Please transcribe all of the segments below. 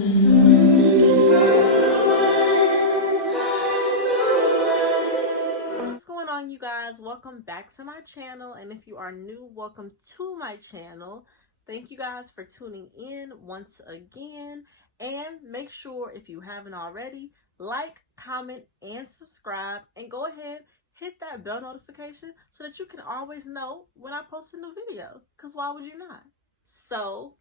What's going on, you guys? Welcome back to my channel, and if you are new, welcome to my channel. Thank you guys for tuning in once again, and make sure, if you haven't already, like, comment, and subscribe, and go ahead, hit that bell notification so that you can always know when I post a new video, because why would you not? So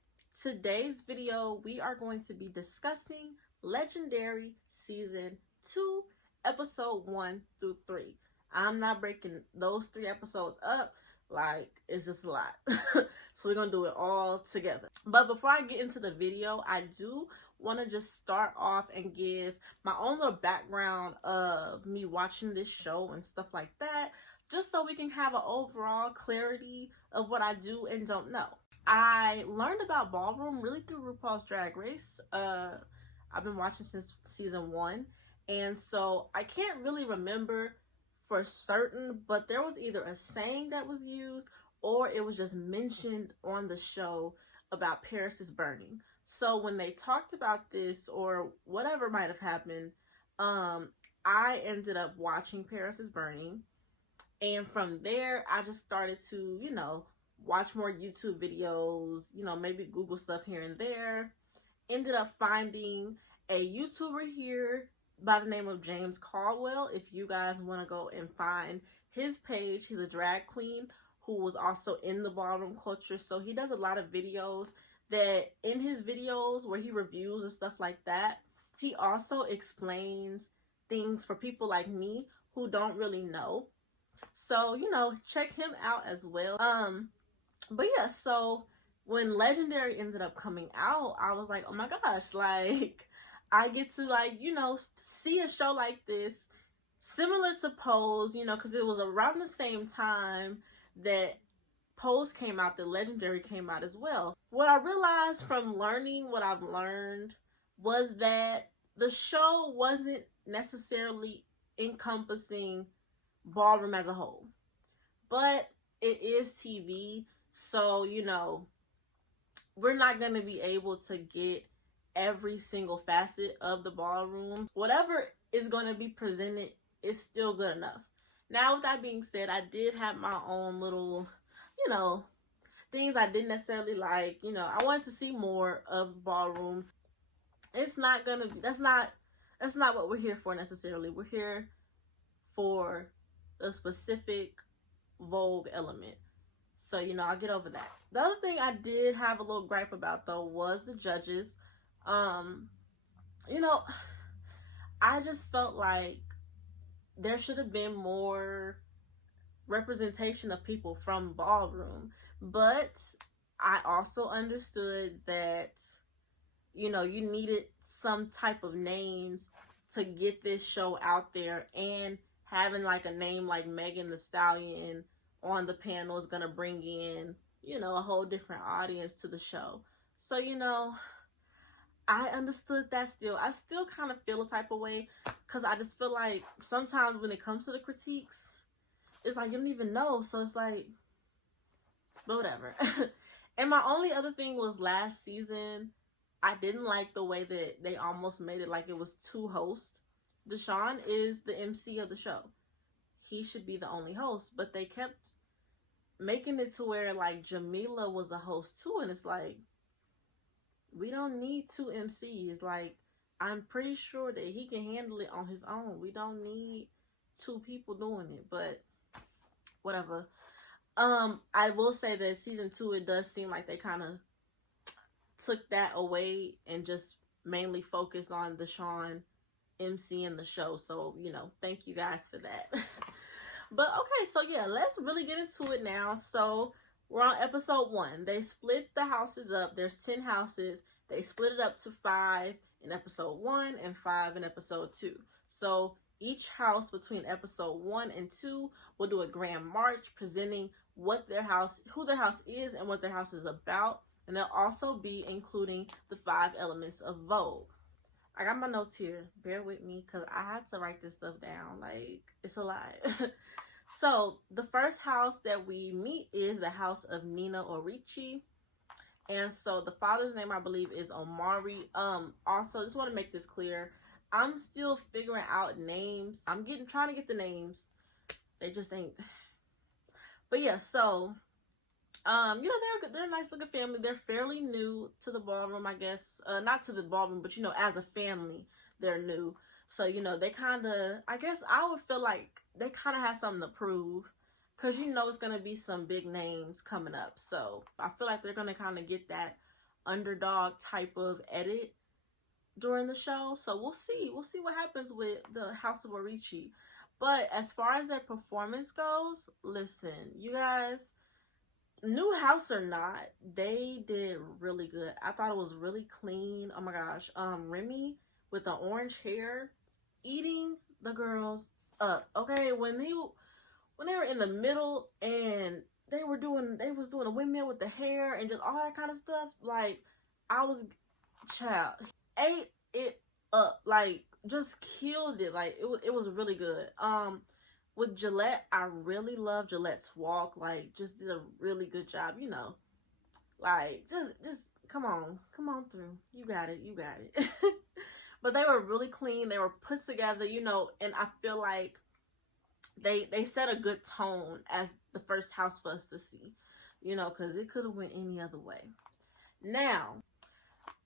today's video, we are going to be discussing Legendary Season 2, Episode 1 through 3. I'm not breaking those 3 episodes up, like, it's just a lot. So we're gonna do it all together. But before I get into the video, I do want to just start off and give my own little background of me watching this show and stuff like that, just so we can have an overall clarity of what I do and don't know. I learned about ballroom really through RuPaul's Drag Race. I've been watching since season 1, and so I can't really remember for certain, but there was either a saying that was used or it was just mentioned on the show about Paris is burning. So when they talked about this or whatever might have happened, I ended up watching Paris is Burning, and from there I just started to, watch more YouTube videos, maybe Google stuff here and there. Ended up finding a YouTuber here by the name of James Caldwell. If you guys want to go and find his page, he's a drag queen who was also in the ballroom culture. So he does a lot of videos that in his videos where he reviews and stuff like that, he also explains things for people like me who don't really know. So, check him out as well. But yeah, so when Legendary ended up coming out, I was like, oh my gosh, like, I get to see a show like this, similar to Pose, because it was around the same time that Pose came out, that Legendary came out as well. What I realized from learning what I've learned was that the show wasn't necessarily encompassing ballroom as a whole, but it is TV, so we're not going to be able to get every single facet of the ballroom. Whatever is going to be presented is still good enough. Now, with that being said, I did have my own little, things I didn't necessarily like. I wanted to see more of ballroom. It's not gonna be, that's not what we're here for necessarily. We're here for a specific Vogue element. So, I'll get over that. The other thing I did have a little gripe about, though, was the judges. I just felt like there should have been more representation of people from ballroom, but I also understood that, you needed some type of names to get this show out there, and having like a name like Megan Thee Stallion on the panel is going to bring in, a whole different audience to the show. So, I understood that still. I still kind of feel a type of way, because I just feel like sometimes when it comes to the critiques, it's like you don't even know. So it's like, but whatever. And my only other thing was last season, I didn't like the way that they almost made it like it was 2 hosts. Deshaun is the MC of the show. He should be the only host, but they kept making it to where like Jamila was a host too, and it's like, we don't need 2 MCs. Like, I'm pretty sure that he can handle it on his own. We don't need 2 people doing it, but whatever. I will say that season 2, it does seem like they kind of took that away and just mainly focused on Deshaun MCing the show. So, thank you guys for that. But okay, so yeah, let's really get into it now. So we're on episode 1. They split the houses up. There's 10 houses. They split it up to 5 in episode 1 and 5 in episode 2. So each house between episode 1 and 2 will do a grand march presenting who their house is and what their house is about. And they'll also be including the 5 elements of Vogue. I got my notes here. Bear with me, because I had to write this stuff down. Like, it's a lot. So the first house that we meet is the house of Nina Orici. And so the father's name, I believe, is Omari. Also, just want to make this clear. I'm still figuring out names. Trying to get the names. They just ain't. But yeah, so they're a nice looking family. They're fairly new to the ballroom, I guess. Not to the ballroom, but as a family, they're new. So, they kind of, I guess I would feel like they kind of have something to prove. Because it's going to be some big names coming up. So I feel like they're going to kind of get that underdog type of edit during the show. So we'll see. We'll see what happens with the House of Orichi. But as far as their performance goes, listen, you guys, new house or not, they did really good. I thought it was really clean. Oh my gosh. Remy with the orange hair eating the girls up. Okay, when they were in the middle and they was doing a windmill with the hair and just all that kind of stuff, like, ate it up, like, just killed it. Like, it was really good. With Gillette, I really love Gillette's walk. Like, just did a really good job, like, just come on through. You got it. But they were really clean. They were put together, and I feel like they set a good tone as the first house for us to see, because it could have went any other way. Now,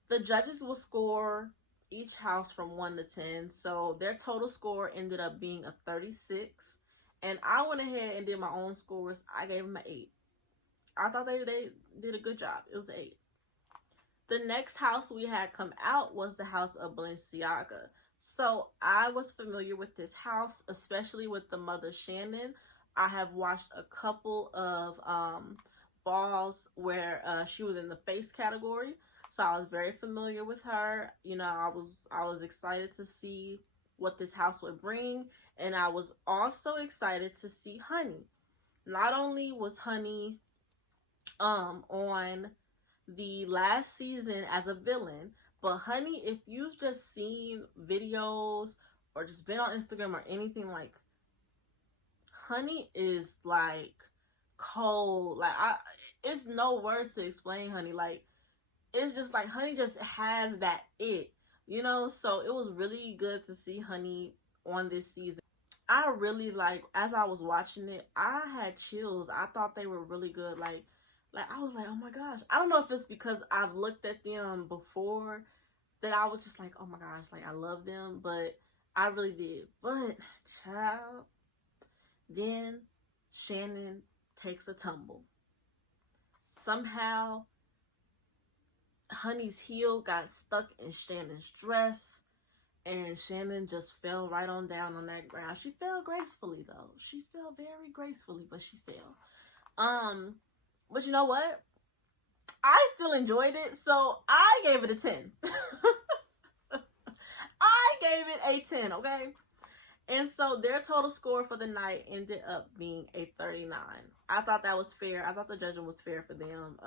the judges will score each house from 1 to 10. So their total score ended up being a 36. And I went ahead and did my own scores. I gave them an 8. I thought they did a good job. It was an 8. The next house we had come out was the house of Balenciaga. So I was familiar with this house, especially with the mother Shannon. I have watched a couple of balls where she was in the face category. So I was very familiar with her. I was excited to see what this house would bring. And I was also excited to see Honey. Not only was Honey on the last season as a villain, but Honey, if you've just seen videos or just been on Instagram or anything, like, Honey is like cold. Like, it's no words to explain Honey. Like, it's just like Honey just has that it, so it was really good to see Honey on this season. I really as I was watching it, I had chills. I thought they were really good. Like I was like, oh my gosh. I don't know if it's because I've looked at them before that I was just like, oh my gosh, like, I love them, but I really did. But, child, then Shannon takes a tumble. Somehow, Honey's heel got stuck in Shannon's dress, and Shannon just fell right on down on that ground. She fell gracefully, though. She fell very gracefully, but she fell. But you know what? I still enjoyed it, so I gave it a 10. I gave it a 10, okay? And so their total score for the night ended up being a 39. I thought that was fair. I thought the judging was fair for them.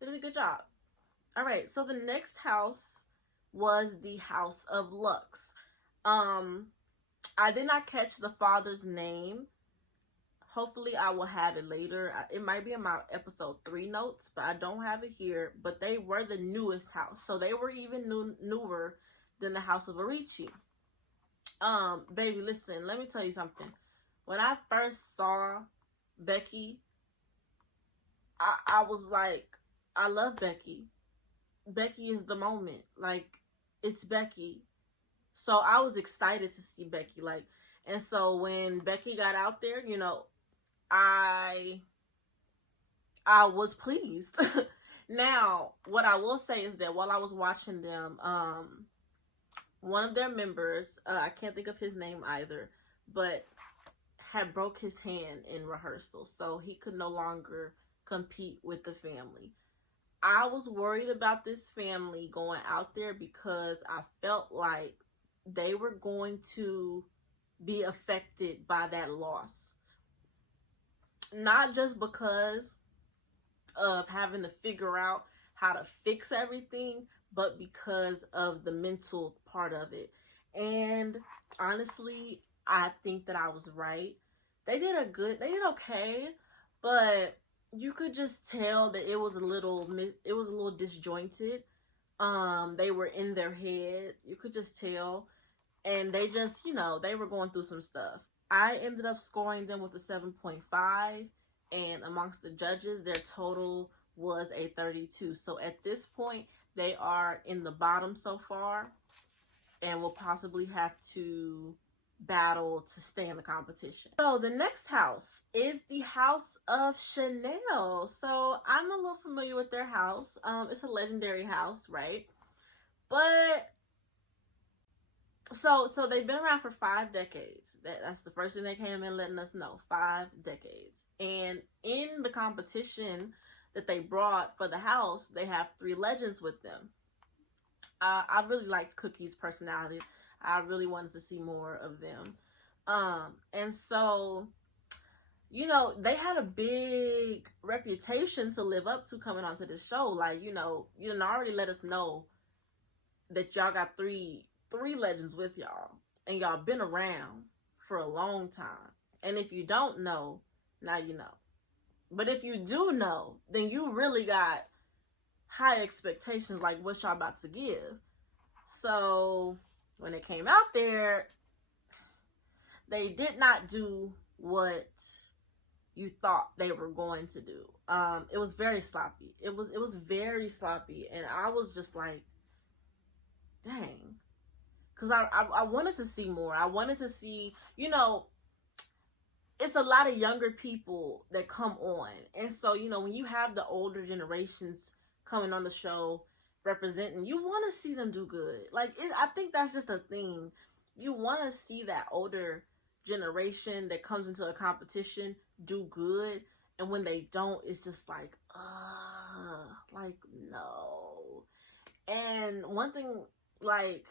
They did a good job. All right, so the next house was the House of Luxe. I did not catch the father's name. Hopefully, I will have it later. It might be in my episode 3 notes, but I don't have it here. But they were the newest house. So they were even newer than the House of Orichi. Baby, listen, let me tell you something. When I first saw Becky, I was like, I love Becky. Becky is the moment. Like, it's Becky. So I was excited to see Becky. Like, and so when Becky got out there, I was pleased. Now, what I will say is that while I was watching them, one of their members, I can't think of his name either, but had broke his hand in rehearsal, so he could no longer compete with the family. I was worried about this family going out there because I felt like they were going to be affected by that loss. Not just because of having to figure out how to fix everything, but because of the mental part of it. And honestly, I think that I was right. They did okay, but you could just tell that it was a little disjointed. They were in their head. You could just tell. And they just, they were going through some stuff. I ended up scoring them with a 7.5. And amongst the judges, their total was a 32. So at this point, they are in the bottom so far. And will possibly have to battle to stay in the competition. So the next house is the house of Chanel. So I'm a little familiar with their house. It's a legendary house, right? But so they've been around for 5 decades. That's the first thing they came in letting us know. 5 decades. And in the competition that they brought for the house, they have 3 legends with them. I really liked Cookie's personality. I really wanted to see more of them. And so, they had a big reputation to live up to coming onto this show. Like, you done already let us know that y'all got three legends with y'all. And y'all been around for a long time. And if you don't know, now you know. But if you do know, then you really got high expectations, like what y'all about to give. So when it came out there, they did not do what you thought they were going to do. It was very sloppy. It was very sloppy, and I was just like, dang, because I wanted to see more. I wanted to see, it's a lot of younger people that come on, and so when you have the older generations coming on the show representing, you want to see them do good. I think that's just a thing. You want to see that older generation that comes into a competition do good, and when they don't, it's just like no. And one thing that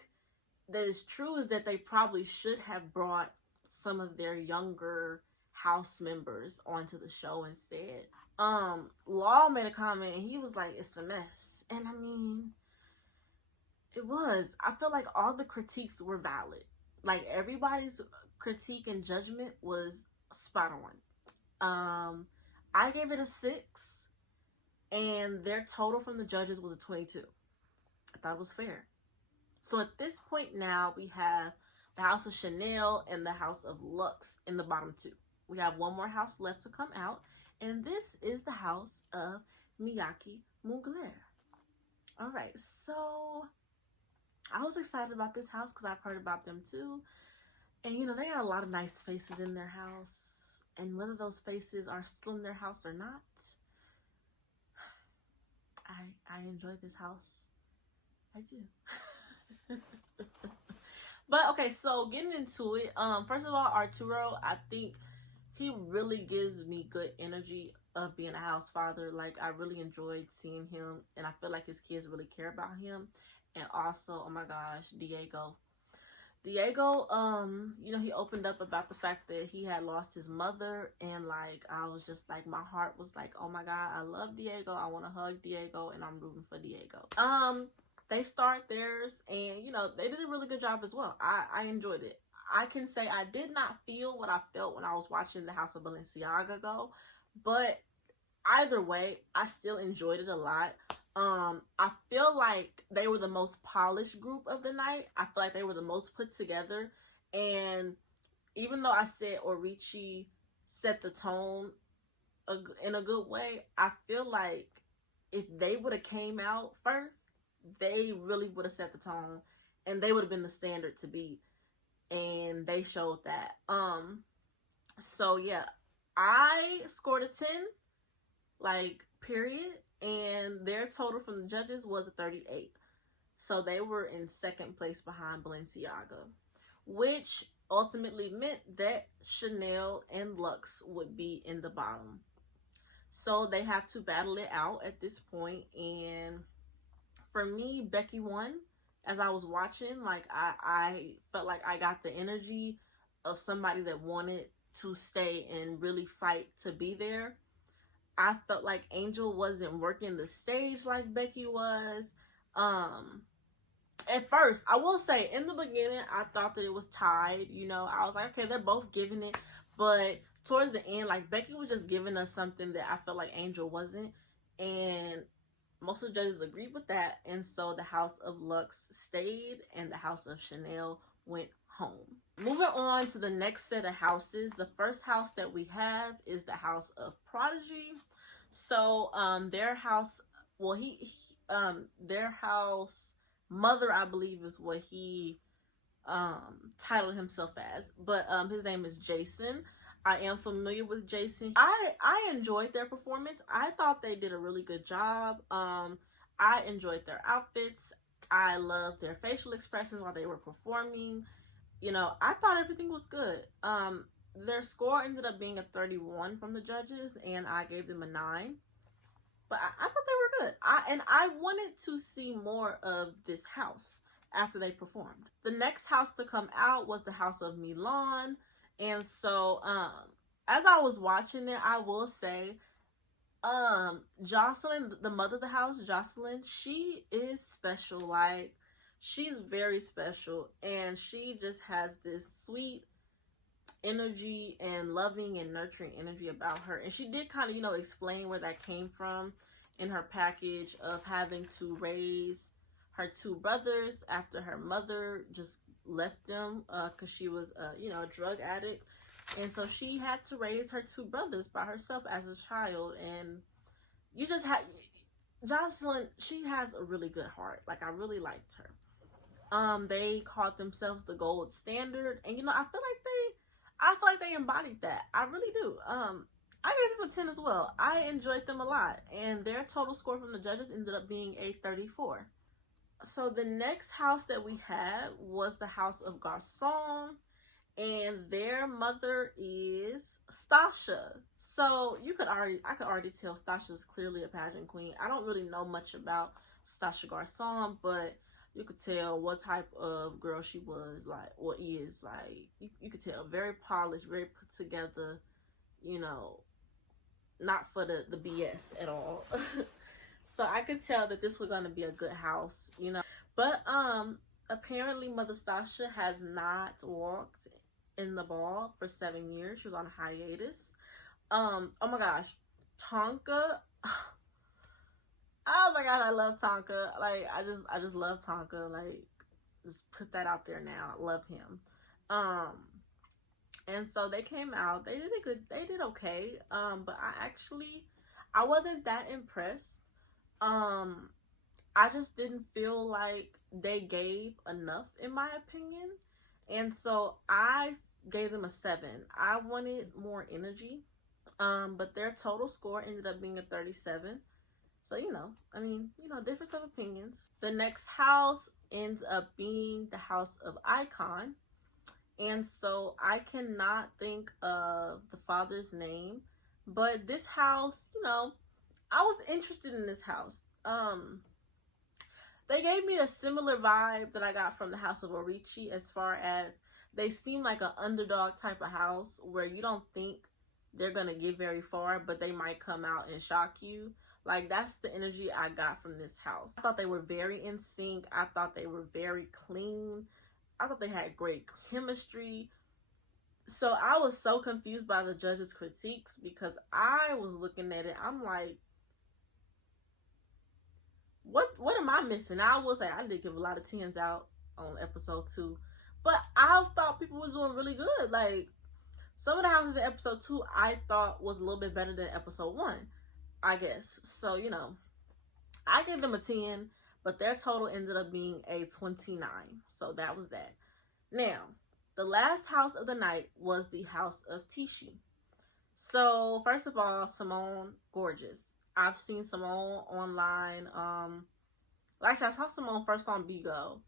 is true is that they probably should have brought some of their younger house members onto the show instead. Law made a comment and he was like, it's a mess. And I mean, it was. I feel like all the critiques were valid. Like, everybody's critique and judgment was spot on. I gave it a 6, and their total from the judges was a 22. I thought it was fair. So at this point now, we have the house of Chanel and the house of Luxe in the bottom 2. We have one more house left to come out, and this is the house of Mugler. All right, so I was excited about this house because I've heard about them too. And, they got a lot of nice faces in their house. And whether those faces are still in their house or not, I enjoy this house. I do. But, okay, so getting into it. First of all, Arturo, I think he really gives me good energy of being a house father. Like, I really enjoyed seeing him. And I feel like his kids really care about him. And also, oh my gosh, Diego, he opened up about the fact that he had lost his mother, and I was just like, my heart was like, oh my God, I love Diego. I want to hug Diego, and I'm rooting for Diego. They start theirs, and they did a really good job as well. I enjoyed it. I can say I did not feel what I felt when I was watching the House of Balenciaga go, but either way, I still enjoyed it a lot. I feel like they were the most polished group of the night. I feel like they were the most put together. And even though I said Orichi set the tone in a good way, I feel like if they would have came out first, they really would have set the tone. And they would have been the standard to beat. And they showed that. So yeah, I scored a 10, period. And their total from the judges was a 38. So they were in second place behind Balenciaga, which ultimately meant that Chanel and Luxe would be in the bottom. So they have to battle it out at this point. And for me, Becky won. As I was watching, I felt like I got the energy of somebody that wanted to stay and really fight to be there. I felt like Angel wasn't working the stage like Becky was. At first, I will say, in the beginning, I thought that it was tied. I was like, okay, they're both giving it. But towards the end, like, Becky was just giving us something that I felt like Angel wasn't, and most of the judges agreed with that, and so the house of Luxe stayed, and the house of Chanel went home. Moving on to the next set of houses, the first house that we have is the house of Prodigy. So, their house, well, their house mother, I believe, is what he titled himself as, but his name is Jason. I am familiar with Jason. I enjoyed their performance. I thought they did a really good job. I enjoyed their outfits. I loved their facial expressions while they were performing. You know, I thought everything was good. Their score ended up being a 31 from the judges, and I gave them a 9. But I thought they were good. I wanted to see more of this house after they performed. The next house to come out was the house of Milan. And so, as I was watching it, I will say, Jocelyn, the mother of the house, Jocelyn, she is special. Like, she's very special, and she just has this sweet energy and loving and nurturing energy about her. And she did kind of, you know, explain where that came from in her package of having to raise her 2 brothers after her mother just left them because she was you know, a drug addict, and so she had to raise her 2 brothers by herself as a child. And you just had Jocelyn, she has a really good heart. Like, I really liked her. They called themselves the gold standard, and you know, I feel like they embodied that. I really do. I gave them a 10 as well. I enjoyed them a lot, and their total score from the judges ended up being a 34. So the next house that we had was the house of Garçon, and their mother is Stasha. So I could already tell Stasha's clearly a pageant queen. I don't really know much about Stasha Garçon, but you could tell what type of girl she was, like, or is. Like, you could tell, very polished, very put together, you know, not for the BS at all. So I could tell that this was going to be a good house, you know. But apparently Mother Stasha has not walked in the ball for 7 years. She was on a hiatus. Oh my gosh, Tonka. Oh my god, I love Tonka. Like, I just love Tonka. Like, just put that out there now. I love him. And so they came out. They did okay. But I wasn't that impressed. I just didn't feel like they gave enough, in my opinion. And so I gave them a 7. I wanted more energy. But their total score ended up being a 37. So, you know, I mean, you know, difference of opinions. The next house ends up being the house of Icon. And so I cannot think of the father's name. But this house, you know, I was interested in this house. They gave me a similar vibe that I got from the house of Orichi, as far as they seem like an underdog type of house where you don't think they're going to get very far, but they might come out and shock you. Like, that's the energy I got from this house. I thought they were very in sync. I thought they were very clean. I thought they had great chemistry. So I was so confused by the judges' critiques, because I was looking at it. I'm like, what am I missing? I will say I did give a lot of 10s out on episode 2, but I thought people were doing really good. Like, some of the houses in episode 2 I thought was a little bit better than episode 1, I guess. So, you know, I gave them a 10, but their total ended up being a 29. So that was that. Now, the last house of the night was the house of Tishi. So, first of all, Simone, gorgeous. I've seen Simone online. Actually, I saw Simone first on Bigo.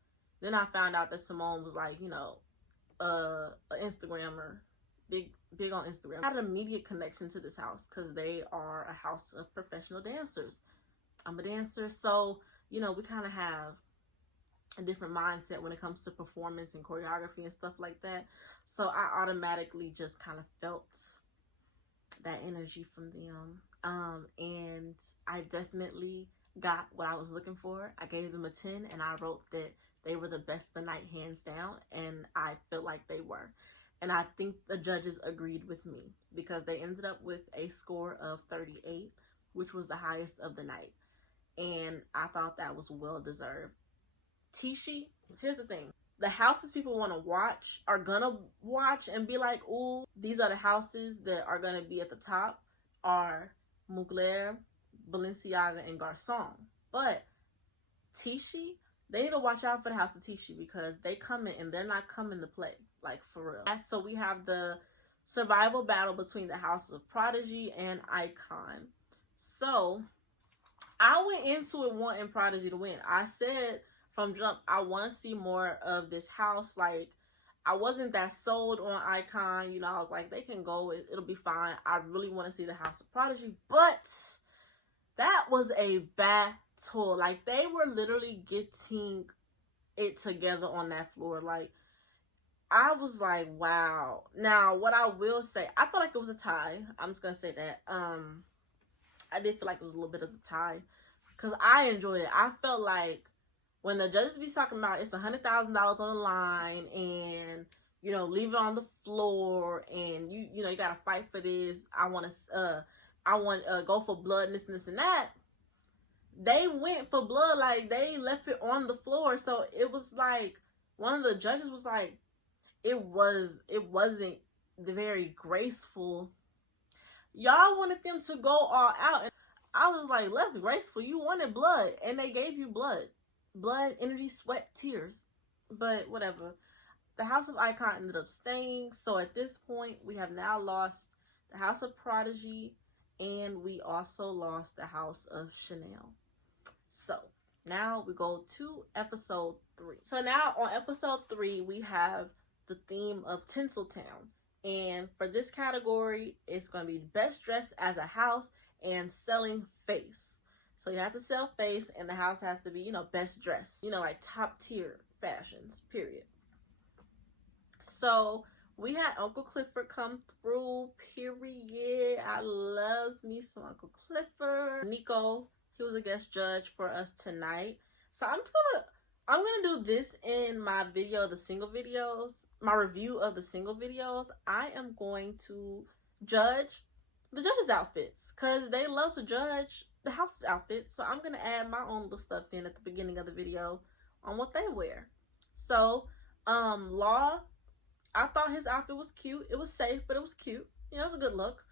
Then I found out that Simone was, like, you know, an Instagrammer. Big on Instagram. I had an immediate connection to this house because they are a house of professional dancers. I'm a dancer, so, you know, we kind of have a different mindset when it comes to performance and choreography and stuff like that. So I automatically just kind of felt that energy from them. And I definitely got what I was looking for. I gave them a 10, and I wrote that they were the best of the night, hands down, and I feel like they were. And I think the judges agreed with me because they ended up with a score of 38, which was the highest of the night. And I thought that was well deserved. Tishi, here's the thing. The houses people want to watch are gonna watch and be like, ooh, these are the houses that are gonna be at the top, are Mugler, Balenciaga, and Garçon. But Tishi, they need to watch out for the house of Tishi because they coming and they're not coming to play, like for real. So we have the survival battle between the house of Prodigy and Icon. So I went into it wanting Prodigy to win. I said from jump, I want to see more of this house. Like, I wasn't that sold on Icon. You know, I was like, they can go. It'll be fine. I really want to see the house of Prodigy. But that was a battle. Like, they were literally getting it together on that floor. Like, I was like, wow. Now, what I will say, I felt like it was a tie. I'm just going to say that. I did feel like it was a little bit of a tie because I enjoyed it. I felt like when the judges be talking about it's $100,000 on the line and, you know, leave it on the floor and you know, you got to fight for this. I want to go for blood and this and this and that. They went for blood. Like, they left it on the floor. So it was like, one of the judges was like, it wasn't very graceful. Y'all wanted them to go all out. And I was like, less graceful. You wanted blood. And they gave you blood. Blood, energy, sweat, tears. But whatever. The House of Icon ended up staying. So at this point, we have now lost the House of Prodigy. And we also lost the House of Chanel. So now we go to episode 3. So now on episode 3, we have the theme of Tinseltown. And for this category, it's going to be best dressed as a house and selling face. So you have to sell face and the house has to be, you know, best dressed. You know, like top tier fashions, period. So we had Uncle Clifford come through, period. I love me some Uncle Clifford. Nico, he was a guest judge for us tonight. So I'm gonna do this in my video, the single videos, my review of the single videos. I am going to judge the judges' outfits because they love to judge the house's outfits. So I'm gonna add my own little stuff in at the beginning of the video on what they wear. So, Law, I thought his outfit was cute. It was safe, but it was cute. You know, it was a good look.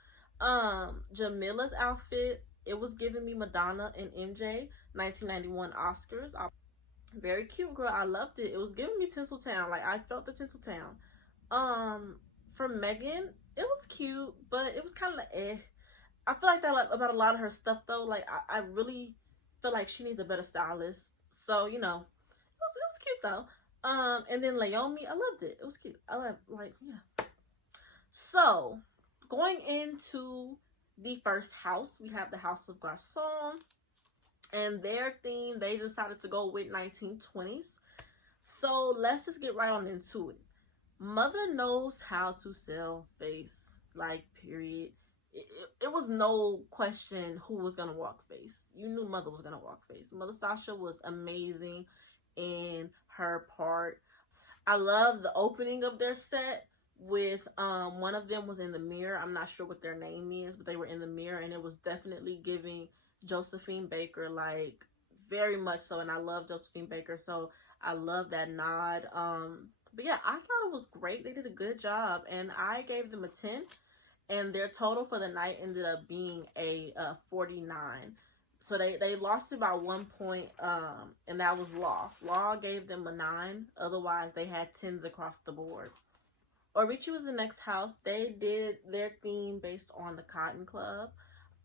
Jamila's outfit, it was giving me Madonna and MJ 1991 Oscars. Very cute, girl. I loved it. It was giving me Tinseltown. Like, I felt the Tinseltown. For Megan, it was cute, but it was kind of eh. I feel like that about a lot of her stuff, though. Like, I really feel like she needs a better stylist. So, you know, it was cute, though. And then Naomi, I loved it. It was cute. I like, yeah. So, going into the first house, we have the House of Garçon. And their theme, they decided to go with 1920s. So, let's just get right on into it. Mother knows how to sell face. Like, period. It was no question who was going to walk face. You knew Mother was going to walk face. Mother Sasha was amazing in her part. I love the opening of their set with one of them was in the mirror. I'm not sure what their name is, but they were in the mirror and it was definitely giving Josephine Baker, like, very much so. And I love Josephine Baker, so I love that nod. But yeah, I thought it was great. They did a good job and I gave them a 10. And their total for the night ended up being a 49. So they lost it by 1 point, and that was Law. Law gave them a 9. Otherwise, they had 10s across the board. Orichi was the next house. They did their theme based on the Cotton Club.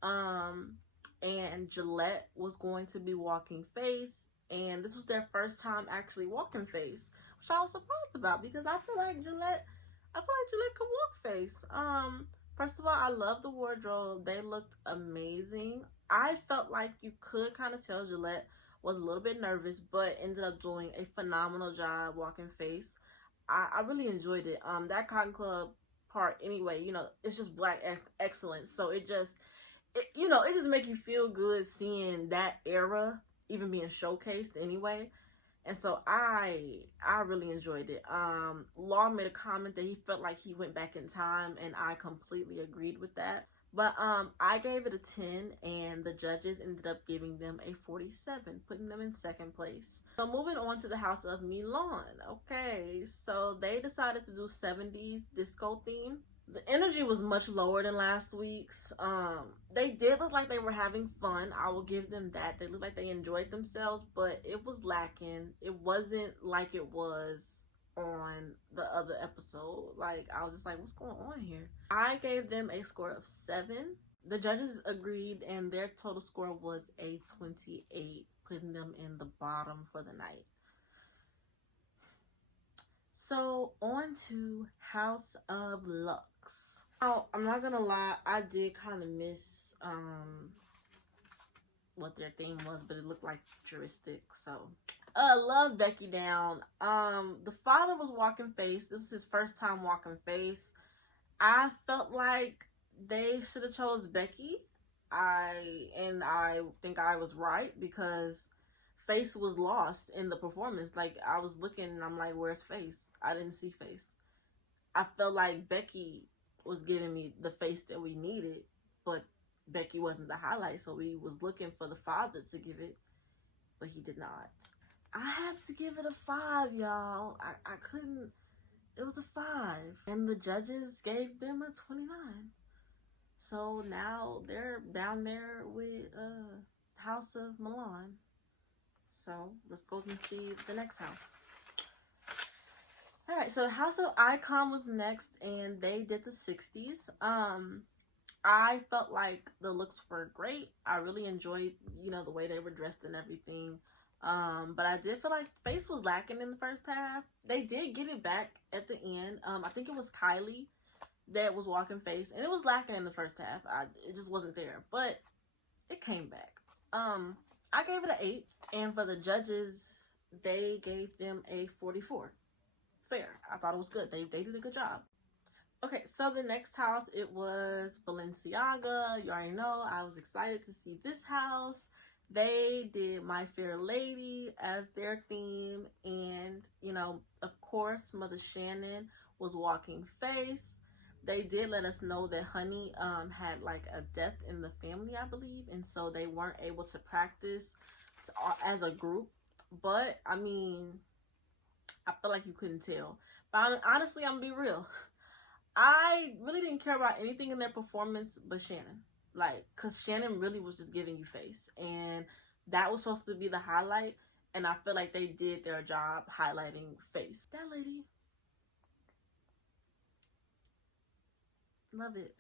And Gillette was going to be walking face. And this was their first time actually walking face, which I was surprised about because I feel like Gillette could walk face. First of all, I love the wardrobe. They looked amazing. I felt like you could kind of tell Gillette was a little bit nervous, but ended up doing a phenomenal job walking face. I really enjoyed it. That Cotton Club part, anyway, you know, it's just black excellence. So it just makes you feel good seeing that era even being showcased anyway. And so I really enjoyed it. Law made a comment that he felt like he went back in time, and I completely agreed with that. But I gave it a 10, and the judges ended up giving them a 47, putting them in second place. So moving on to the house of Milan. Okay, so they decided to do 70s disco theme. The energy was much lower than last week's. They did look like they were having fun. I will give them that. They looked like they enjoyed themselves, but it was lacking. It wasn't like it was on the other episode. Like, I was just like, what's going on here? I gave them a score of 7. The judges agreed, and their total score was a 28, putting them in the bottom for the night. So on to House of Luxe. Oh, I'm not gonna lie, I did kind of miss what their theme was, but it looked like futuristic. So love Becky down. The father was walking face. This was his first time walking face. I felt like they should have chose Becky. I think I was right, because Face was lost in the performance. Like, I was looking and I'm like, where's Face? I didn't see Face. I felt like Becky was giving me the Face that we needed, but Becky wasn't the highlight, so we was looking for the father to give it, but he did not. I had to give it a 5, y'all. I couldn't. It was a 5. And the judges gave them a 29. So now they're down there with House of Milan. So let's go and see the next house. Alright, so the House of Icon was next, and they did the 60s. I felt like the looks were great. I really enjoyed, the way they were dressed and everything. But I did feel like Face was lacking in the first half. They did get it back at the end. I think it was Kylie that was walking Face, and it was lacking in the first half. It just wasn't there, but it came back. I gave it an 8, and for the judges, they gave them a 44. Fair. I thought it was good. They did a good job. Okay, so the next house, it was Balenciaga. You already know, I was excited to see this house. They did My Fair Lady as their theme, and, of course, Mother Shannon was walking Face. They did let us know that Honey had like a death in the family, I believe, and so they weren't able to practice as a group. But I mean, I feel like you couldn't tell. But honestly, I'm gonna be real. I really didn't care about anything in their performance but Shannon. Like, cause Shannon really was just giving you Face, and that was supposed to be the highlight. And I feel like they did their job highlighting Face. That lady. Love it.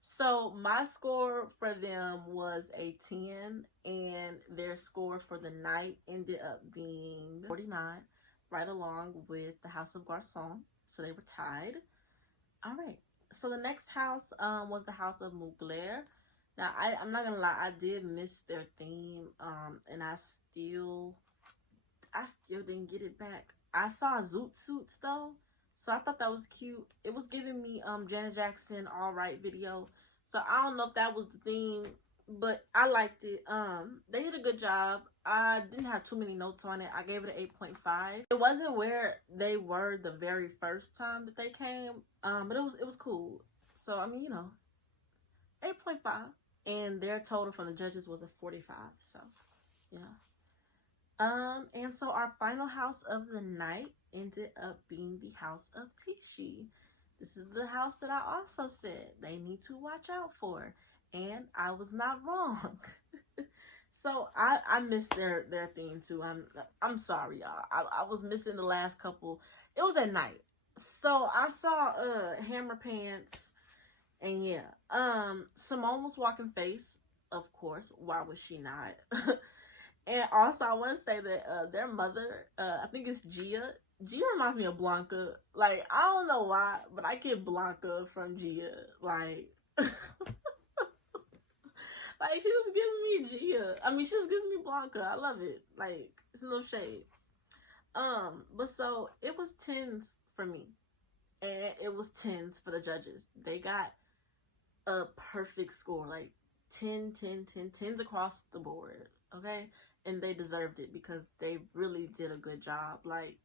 So my score for them was a 10, and their score for the night ended up being 49, right along with the House of Garçon. So they were tied. All right. So the next house was the House of Mugler. Now I'm not gonna lie, I did miss their theme, and I still didn't get it back. I saw zoot suits though. So I thought that was cute. It was giving me Janet Jackson All Right video. So I don't know if that was the thing, but I liked it. They did a good job. I didn't have too many notes on it. I gave it an 8.5. It wasn't where they were the very first time that they came, but it was cool. So I mean, 8.5. And their total from the judges was a 45. So yeah. And so our final house of the night ended up being the House of Tishi. This is the house that I also said they need to watch out for, and I was not wrong. So I missed their theme too. I'm sorry, y'all. I was missing the last couple. It was at night, so I saw Hammer Pants, and yeah, Simone was walking Face, of course. Why was she not? And also, I want to say that their mother, I think it's Gia. Gia reminds me of Blanca. Like, I don't know why, but I get Blanca from Gia. Like, like she just gives me Gia. I mean, she just gives me Blanca. I love it. Like, it's no shade. But so it was 10s for me, and it was 10s for the judges. They got a perfect score, like 10, 10, 10, 10s across the board. Okay. and they deserved it because they really did a good job. Like,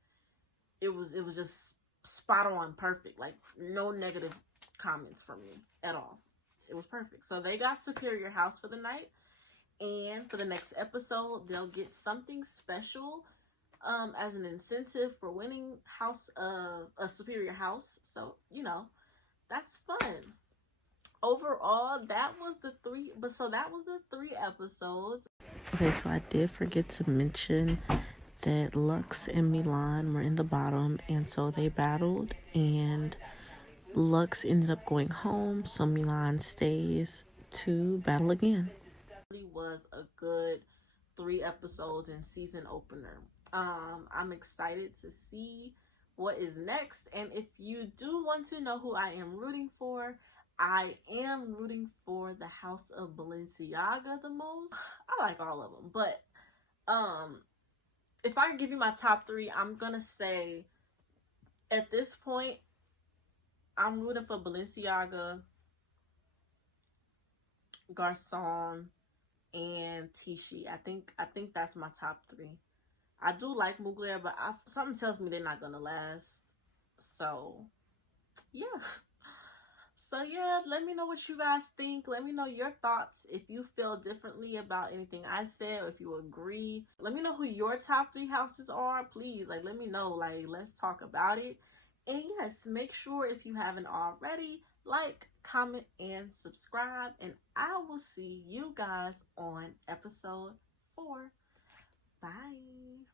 it was just spot on, perfect. Like, no negative comments from me at all. It was perfect. So they got Superior House for the night, and for the next episode, they'll get something special as an incentive for winning a Superior House. So, you know, that's fun. Overall, that was the three episodes. Okay, so I did forget to mention that Luxe and Milan were in the bottom, and so they battled, and Luxe ended up going home, so Milan stays to battle again. It really was a good 3 episodes and season opener. I'm excited to see what is next, and if you do want to know who I am rooting for, I am rooting for the House of Balenciaga the most. I like all of them, but if I give you my top 3, I'm gonna say at this point I'm rooting for Balenciaga, Garçon, and Tishi. I think that's my top 3. I do like Mugler, but something tells me they're not gonna last. So yeah. So yeah, let me know what you guys think. Let me know your thoughts. If you feel differently about anything I said, or if you agree. Let me know who your top 3 houses are, please. Like, let me know. Like, let's talk about it. And yes, make sure if you haven't already, like, comment, and subscribe. And I will see you guys on episode 4. Bye.